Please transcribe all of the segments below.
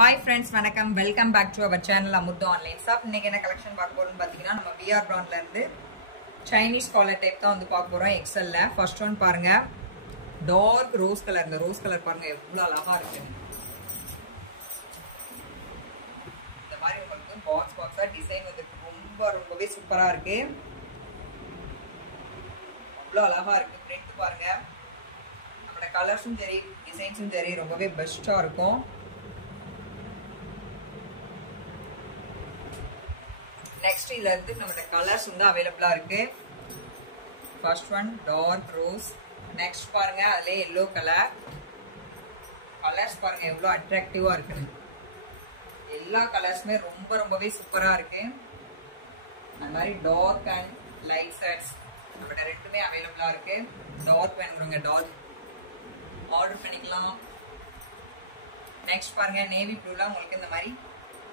Hi friends, வணக்கம். Welcome back to our channel Amuddu Online Shop. இன்னைக்கு என்ன collection பார்க்க போறோம்னு பாத்தீங்கன்னா நம்ம BR brandல இருந்து Chinese collar type தான் வந்து பார்க்க போறோம் XL ல. First one பாருங்க. Dark rose color. இந்த rose color பாருங்க எவ்வளவு அழகா இருக்கு. இந்த மாதிரி உங்களுக்கு பாக்ஸா டிசைன் வந்து ரொம்பவே சூப்பரா இருக்கு. அவ்வளவு அழகா இருக்கு. print பாருங்க. நம்மளோட கலர்ஸும் சரி, டிசைன்ஸும் சரி ரொம்பவே பெஸ்டா இருக்கும். Next இதுல இருந்து நம்மட்ட கலர்ஸ் வந்து அவேலபிளா இருக்கு. First one dark rose. Next பாருங்க அதுல yellow color. கலர்ஸ் பாருங்க எவ்வளவு அட்ராக்டிவா இருக்குன்னு. எல்லா கலர்ஸ்மே ரொம்பவே சூப்பரா இருக்கு. அந்த மாதிரி dark and light shades நம்மட்ட ரெண்டுமே அவேலபிளா இருக்கு. dark வேணும்ங்க dark ஆர்டர் பண்ணிக்கலாம். Next பாருங்க navy blueல உங்களுக்கு இந்த மாதிரி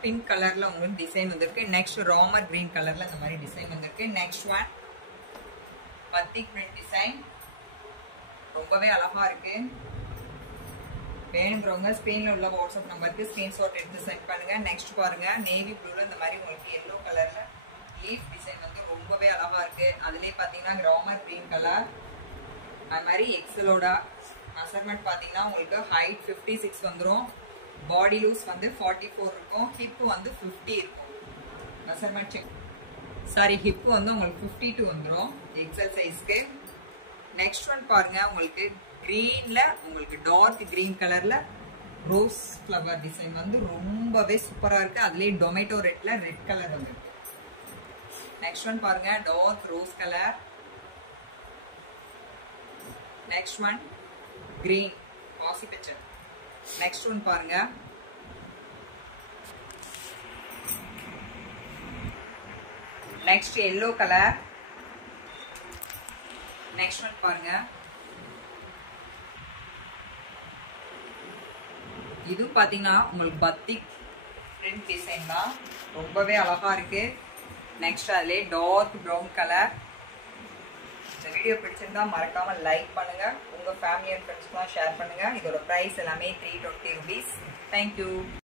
pink கலர்ல உங்களுக்கு டிசைன் வந்திருக்கு. நெக்ஸ்ட் ராமர் கிரீன் கலர்ல இந்த மாதிரி டிசைன் வந்திருக்கு. நெக்ஸ்ட் ஒன் பத்திக் print டிசைன் ரொம்பவே அழகா இருக்கு. வேணுங்கிறவங்க ஸ்கிரீன்ல உள்ள வாட்ஸ்அப் நம்பருக்கு ஸ்கிரீன்ஷாட் எடுத்து சென்ட் பண்ணுங்க. நெக்ஸ்ட் பாருங்க நேவி ப்ளூல இந்த மாதிரி உங்களுக்கு yellow கலர்ல லீஃப் டிசைன் வந்து ரொம்பவே அழகா இருக்கு. அதுலயே பாத்தீங்கன்னா ராமர் கிரீன் கலர். அது மாதிரி எக்ஸலோட மெஷர்மென்ட் பாத்தீங்கன்னா உங்களுக்கு ஹைட் 56 வந்துரும். பாடி லூஸ் வந்து 44 இருக்கும். ஹிப் வந்து 50 இருக்கும். மெஷர்மென்ட் செக் ஹிப் வந்து உங்களுக்கு 52 வந்துரும் எக்ஸல் சைஸ்க்கு. நெக்ஸ்ட் ஒன் பாருங்க உங்களுக்கு கிரீன்ல உங்களுக்கு டார்க் கிரீன் கலர்ல ரோஸ் ஃப்ளவர் டிசைன் வந்து ரொம்பவே சூப்பரா இருக்கு. அதுலயே டொமேட்டோ ரெட்ல ரெட் கலர் வந்து. நெக்ஸ்ட் ஒன் பாருங்க dark rose colour. Next one green பாசி பச்சை. நெக்ஸ்ட் ஒன் பாருங்க next yellow colour. Next one பாருங்க இது பாத்தீங்கன்னா உங்களுக்கு பத்திக் print டிசைன் தான் ரொம்பவே அழகா இருக்கு. நெக்ஸ்ட் அதுல டார்க் பிரவுன் கலர். இந்த வீடியோ பிடிச்சிருந்தா மறக்காம லைக் பண்ணுங்க. உங்க ஃபேமிலி அண்ட் ஃப்ரெண்ட்ஸ்க்குலாம் ஷேர் பண்ணுங்க. இதோட பிரைஸ் எல்லாமே 320 rupees. Thank you.